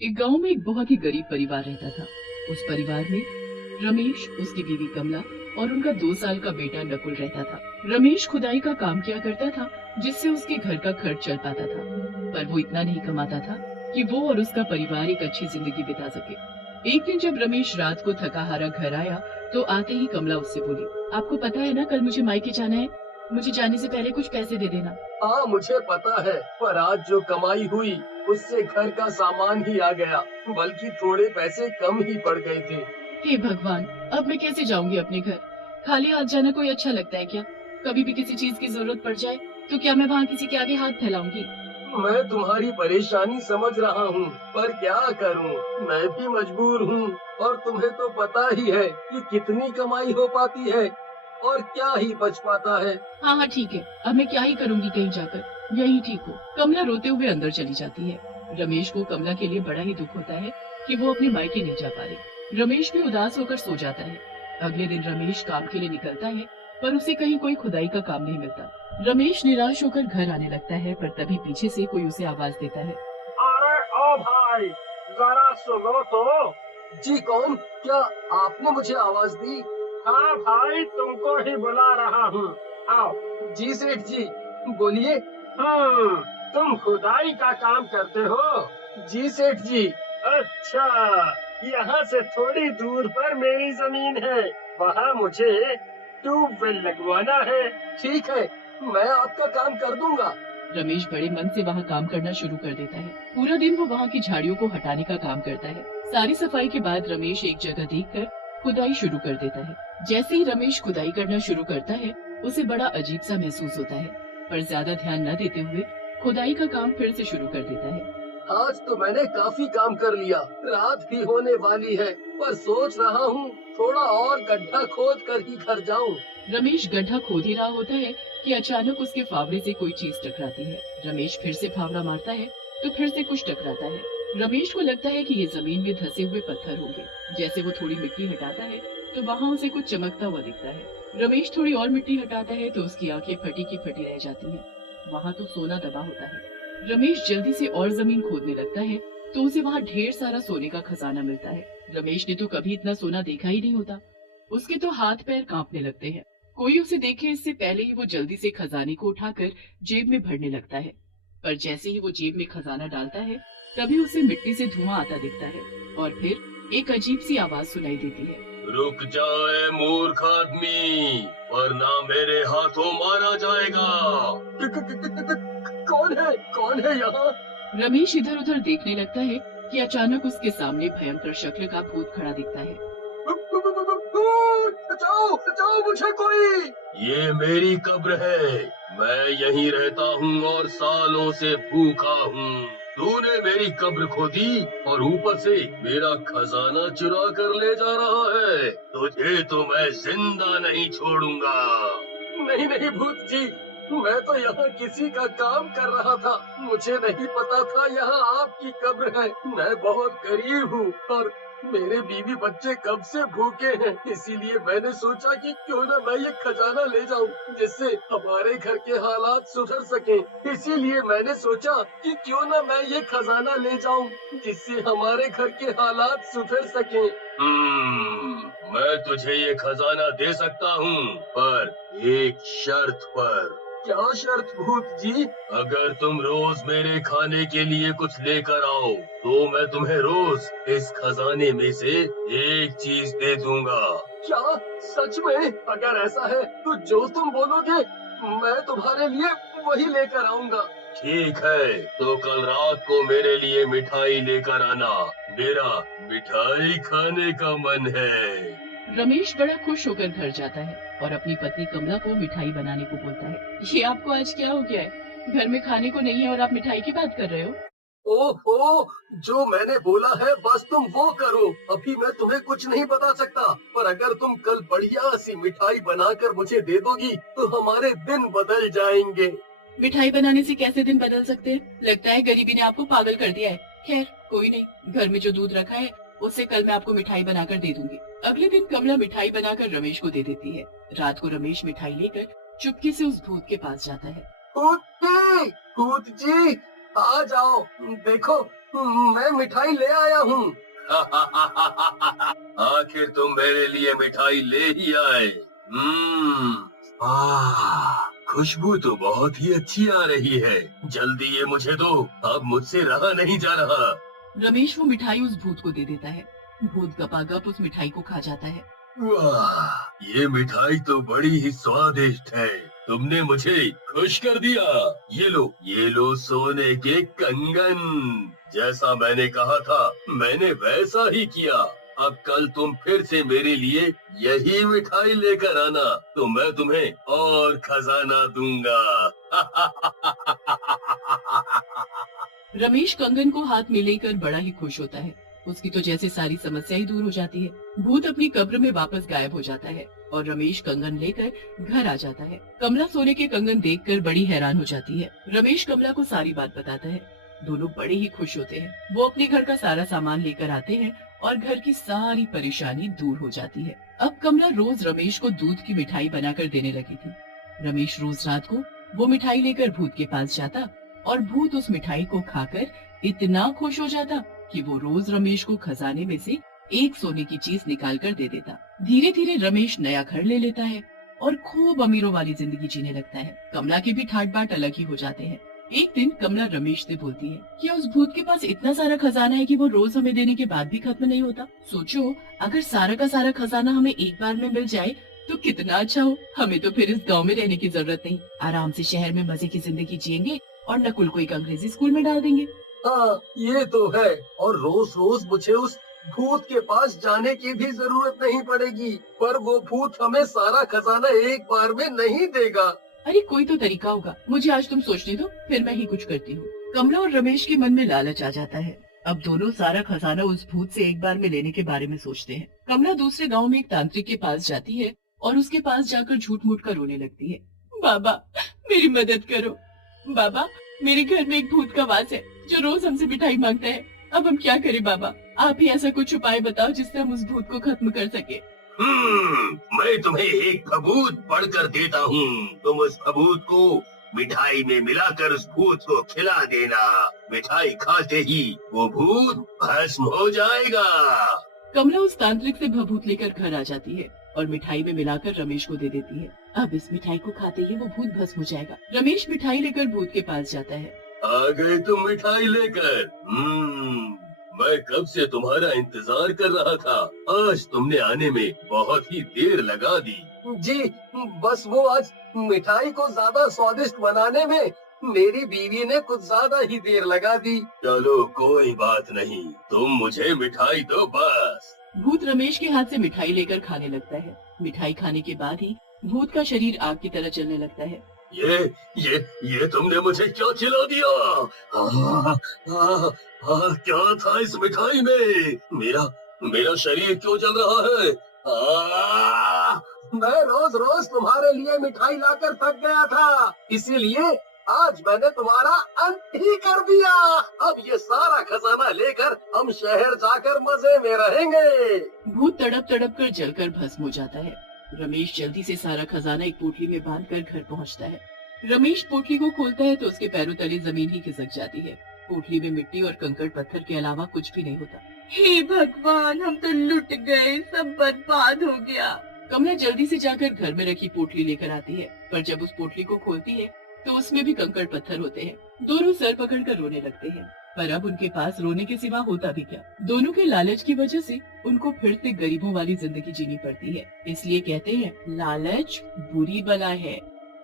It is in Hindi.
एक गांव में एक बहुत ही गरीब परिवार रहता था। उस परिवार में रमेश, उसकी बीवी कमला और उनका 2 साल का बेटा नकुल रहता था। रमेश खुदाई का काम किया करता था, जिससे उसके घर का खर्च चल पाता था। पर वो इतना नहीं कमाता था कि वो और उसका परिवार एक अच्छी जिंदगी बिता सके। एक दिन जब रमेश रात को थका हारा घर आया, तो आते ही कमला उससे बोली, आपको पता है ना, कल मुझे मायके जाना है। मुझे जाने से पहले कुछ पैसे दे देना। हाँ मुझे पता है, पर आज जो कमाई हुई उससे घर का सामान ही आ गया, बल्कि थोड़े पैसे कम ही पड़ गए थे। हे भगवान, अब मैं कैसे जाऊंगी अपने घर? खाली हाथ जाना कोई अच्छा लगता है क्या? कभी भी किसी चीज की जरूरत पड़ जाए तो क्या मैं वहाँ किसी के आगे हाथ फैलाऊंगी? मैं तुम्हारी परेशानी समझ रहा हूँ, पर क्या करूँ, मैं भी मजबूर हूँ। और तुम्हें तो पता ही है कि कितनी कमाई हो पाती है और क्या ही बच पाता है। हाँ हाँ ठीक है, अब मैं क्या ही करूंगी कहीं जाकर। यही ठीक हो। कमला रोते हुए अंदर चली जाती है। रमेश को कमला के लिए बड़ा ही दुख होता है कि वो अपने मायके नहीं जा पा रही। रमेश भी उदास होकर सो जाता है। अगले दिन रमेश काम के लिए निकलता है, पर उसे कहीं कोई खुदाई का काम नहीं मिलता। रमेश निराश होकर घर आने लगता है, पर तभी पीछे से कोई उसे आवाज देता है। अरे ओ भाई, जरा सुनो तो। जी कौन? क्या आपने मुझे आवाज दी? हाँ भाई, तुमको ही बुला रहा हूँ। आओ। जी सेठ जी, बोलिए। तुम खुदाई का काम करते हो? जी सेठ जी। अच्छा, यहाँ से थोड़ी दूर पर मेरी जमीन है, वहाँ मुझे ट्यूबवेल लगवाना है। ठीक है, मैं आपका काम कर दूंगा। रमेश बड़े मन से वहाँ काम करना शुरू कर देता है। पूरा दिन वो वहाँ की झाड़ियों को हटाने का काम करता है। सारी सफाई के बाद रमेश एक जगह देखकर खुदाई शुरू कर देता है। जैसे ही रमेश खुदाई करना शुरू करता है, उसे बड़ा अजीब सा महसूस होता है, पर ज्यादा ध्यान न देते हुए खुदाई का काम फिर से शुरू कर देता है। आज तो मैंने काफी काम कर लिया, रात भी होने वाली है, पर सोच रहा हूँ थोड़ा और गड्ढा खोद कर ही घर जाऊँ। रमेश गड्ढा खोद ही रहा होता है कि अचानक उसके फावड़े से कोई चीज टकराती है। रमेश फिर से फावड़ा मारता है तो फिर से कुछ टकराता है। रमेश को लगता है कि ये जमीन में धंसे हुए पत्थर होंगे। जैसे वो थोड़ी मिट्टी हटाता है तो वहाँ उसे कुछ चमकता हुआ दिखता है। रमेश थोड़ी और मिट्टी हटाता है तो उसकी आंखें फटी की फटी रह जाती हैं। वहाँ तो सोना दबा होता है। रमेश जल्दी से और जमीन खोदने लगता है तो उसे वहाँ ढेर सारा सोने का खजाना मिलता है। रमेश ने तो कभी इतना सोना देखा ही नहीं होता। उसके तो हाथ पैर कांपने लगते हैं। कोई उसे देखे इससे पहले ही वो जल्दी से खजाने को उठाकर जेब में भरने लगता है। पर जैसे ही वो जेब में खजाना डालता है, तभी उसे मिट्टी से धुआं आता दिखता है और फिर एक अजीब सी आवाज सुनाई देती है। रुक जाए मूर्ख आदमी, वरना मेरे हाथों मारा जाएगा। कौन है? कौन है यहाँ? रमेश इधर उधर देखने लगता है कि अचानक उसके सामने भयंकर शक्ल का भूत खड़ा दिखता है। बचाओ बचाओ मुझे कोई! ये मेरी कब्र है, मैं यहीं रहता हूँ और सालों से भूखा हूँ। तूने मेरी कब्र खोदी और ऊपर से मेरा खजाना चुरा कर ले जा रहा है। तुझे तो मैं जिंदा नहीं छोड़ूंगा। नहीं नहीं भूत जी, मैं तो यहाँ किसी का काम कर रहा था, मुझे नहीं पता था यहाँ आपकी कब्र है। मैं बहुत गरीब हूँ और मेरे बीवी बच्चे कब से भूखे हैं, इसीलिए मैंने सोचा कि क्यों न मैं ये खजाना ले जाऊं, जिससे हमारे घर के हालात सुधर सके। इसीलिए मैंने सोचा कि क्यों न मैं ये खजाना ले जाऊं, जिससे हमारे घर के हालात सुधर सके। मैं तुझे ये खजाना दे सकता हूँ, पर एक शर्त पर। क्या शर्त भूत जी? अगर तुम रोज मेरे खाने के लिए कुछ लेकर आओ, तो मैं तुम्हें रोज इस खजाने में से एक चीज दे दूंगा। क्या? सच में? अगर ऐसा है तो जो तुम बोलोगे मैं तुम्हारे लिए वही लेकर आऊंगा। ठीक है, तो कल रात को मेरे लिए मिठाई लेकर आना, मेरा मिठाई खाने का मन है। रमेश बड़ा खुश होकर घर जाता है और अपनी पत्नी कमला को मिठाई बनाने को बोलता है। ये आपको आज क्या हो गया है? घर में खाने को नहीं है और आप मिठाई की बात कर रहे हो? ओहो, जो मैंने बोला है बस तुम वो करो। अभी मैं तुम्हें कुछ नहीं बता सकता, पर अगर तुम कल बढ़िया सी मिठाई बनाकर मुझे दे दोगी तो हमारे दिन बदल जाएंगे। मिठाई बनाने से कैसे दिन बदल सकते हैं? लगता है गरीबी ने आपको पागल कर दिया है। खैर कोई नहीं, घर में जो दूध रखा है उससे कल मैं आपको मिठाई बनाकर दे दूंगी। अगले दिन कमला मिठाई बनाकर रमेश को दे देती है। रात को रमेश मिठाई लेकर चुपके से उस भूत के पास जाता है। भूत जी, आ जाओ। देखो, मैं मिठाई ले आया हूँ। आखिर तुम मेरे लिए मिठाई ले ही आए। खुशबू तो बहुत ही अच्छी आ रही है। जल्दी ये मुझे दो, अब मुझसे रहा नहीं जा रहा। रमेश वो मिठाई उस भूत को दे देता है। भूत गपागप उस मिठाई को खा जाता है। वाह, ये मिठाई तो बड़ी ही स्वादिष्ट है। तुमने मुझे खुश कर दिया। ये लो सोने के कंगन। जैसा मैंने कहा था, मैंने वैसा ही किया। अब कल तुम फिर से मेरे लिए यही मिठाई लेकर आना, तो मैं तुम्हें और खजाना दूंगा। रमेश कंगन को हाथ में लेकर बड़ा ही खुश होता है। उसकी तो जैसे सारी समस्याएं दूर हो जाती है। भूत अपनी कब्र में वापस गायब हो जाता है और रमेश कंगन लेकर घर आ जाता है। कमला सोने के कंगन देखकर बड़ी हैरान हो जाती है। रमेश कमला को सारी बात बताता है। दोनों बड़े ही खुश होते हैं। वो अपने घर का सारा सामान लेकर आते हैं और घर की सारी परेशानी दूर हो जाती है। अब कमला रोज रमेश को दूध की मिठाई बनाकर देने लगी थी। रमेश रोज रात को वो मिठाई लेकर भूत के पास जाता और भूत उस मिठाई को खाकर इतना खुश हो जाता कि वो रोज रमेश को खजाने में से एक सोने की चीज निकाल कर दे देता। धीरे धीरे रमेश नया घर ले लेता है और खूब अमीरों वाली जिंदगी जीने लगता है। कमला के भी ठाट बाट अलग ही हो जाते हैं। एक दिन कमला रमेश से बोलती है कि उस भूत के पास इतना सारा खजाना है कि वो रोज हमें देने के बाद भी खत्म नहीं होता। सोचो, अगर सारा का सारा खजाना हमें एक बार में मिल जाए तो कितना अच्छा हो। हमें तो फिर इस गांव में रहने की जरूरत नहीं, आराम से शहर में मजे की जिंदगी जिएंगे और नकुल को एक अंग्रेजी स्कूल में डाल देंगे। हाँ, ये तो है। और रोज रोज मुझे उस भूत के पास जाने की भी जरूरत नहीं पड़ेगी। पर वो भूत हमें सारा खजाना एक बार में नहीं देगा। अरे कोई तो तरीका होगा, मुझे आज तुम सोचने दो, फिर मैं ही कुछ करती हूँ। कमला और रमेश के मन में लालच आ जाता है। अब दोनों सारा खजाना उस भूत से एक बार में लेने के बारे में सोचते हैं। कमला दूसरे गांव में एक तांत्रिक के पास जाती है और उसके पास जाकर झूठ मूठ कर रोने लगती है। बाबा, मेरी मदद करो। बाबा, मेरे घर में एक भूत का वास है जो रोज हमसे मिठाई मांगता है। अब हम क्या करें बाबा? आप ही ऐसा कुछ उपाय बताओ जिससे हम उस भूत को खत्म कर सके। मैं तुम्हें एक फबूत पढ़कर देता हूँ। तुम उस फबूत को मिठाई में मिलाकर उस भूत को खिला देना। मिठाई खाते ही वो भूत भस्म हो जाएगा। कमला उस तांत्रिक से भभूत लेकर घर आ जाती है और मिठाई में मिलाकर रमेश को दे देती है। अब इस मिठाई को खाते ही वो भूत भस्म हो जाएगा। रमेश मिठाई लेकर भूत के पास जाता है। आ गए तुम मिठाई लेकर। मैं कब से तुम्हारा इंतजार कर रहा था। आज तुमने आने में बहुत ही देर लगा दी। जी, बस वो आज मिठाई को ज्यादा स्वादिष्ट बनाने में मेरी बीवी ने कुछ ज्यादा ही देर लगा दी। चलो कोई बात नहीं, तुम मुझे मिठाई दो बस। भूत रमेश के हाथ से मिठाई लेकर खाने लगता है। मिठाई खाने के बाद ही भूत का शरीर आग की तरह जलने लगता है। ये तुमने मुझे क्या खिला दिया? क्या था इस मिठाई में? मेरा शरीर क्यों जल रहा है? मैं रोज रोज तुम्हारे लिए मिठाई लाकर थक गया था, इसीलिए आज मैंने तुम्हारा अंत ही कर दिया। अब ये सारा खजाना लेकर हम शहर जाकर मजे में रहेंगे। भूत तड़प तड़प कर जलकर भस्म हो जाता है। रमेश जल्दी से सारा खजाना एक पोटली में बांधकर घर पहुंचता है। रमेश पोटली को खोलता है तो उसके पैरों तले जमीन ही खिसक जाती है। पोटली में मिट्टी और कंकड़ पत्थर के अलावा कुछ भी नहीं होता। हे भगवान, हम तो लुट गए, सब बर्बाद हो गया। कमला जल्दी से जाकर घर में रखी पोटली लेकर आती है, पर जब उस पोटली को खोलती है तो उसमें भी कंकड़ पत्थर होते हैं। दोनों सर पकड़कर रोने लगते हैं, पर अब उनके पास रोने के सिवा होता भी क्या। दोनों के लालच की वजह से उनको फिर से गरीबों वाली जिंदगी जीनी पड़ती है। इसलिए कहते हैं, लालच बुरी बला है।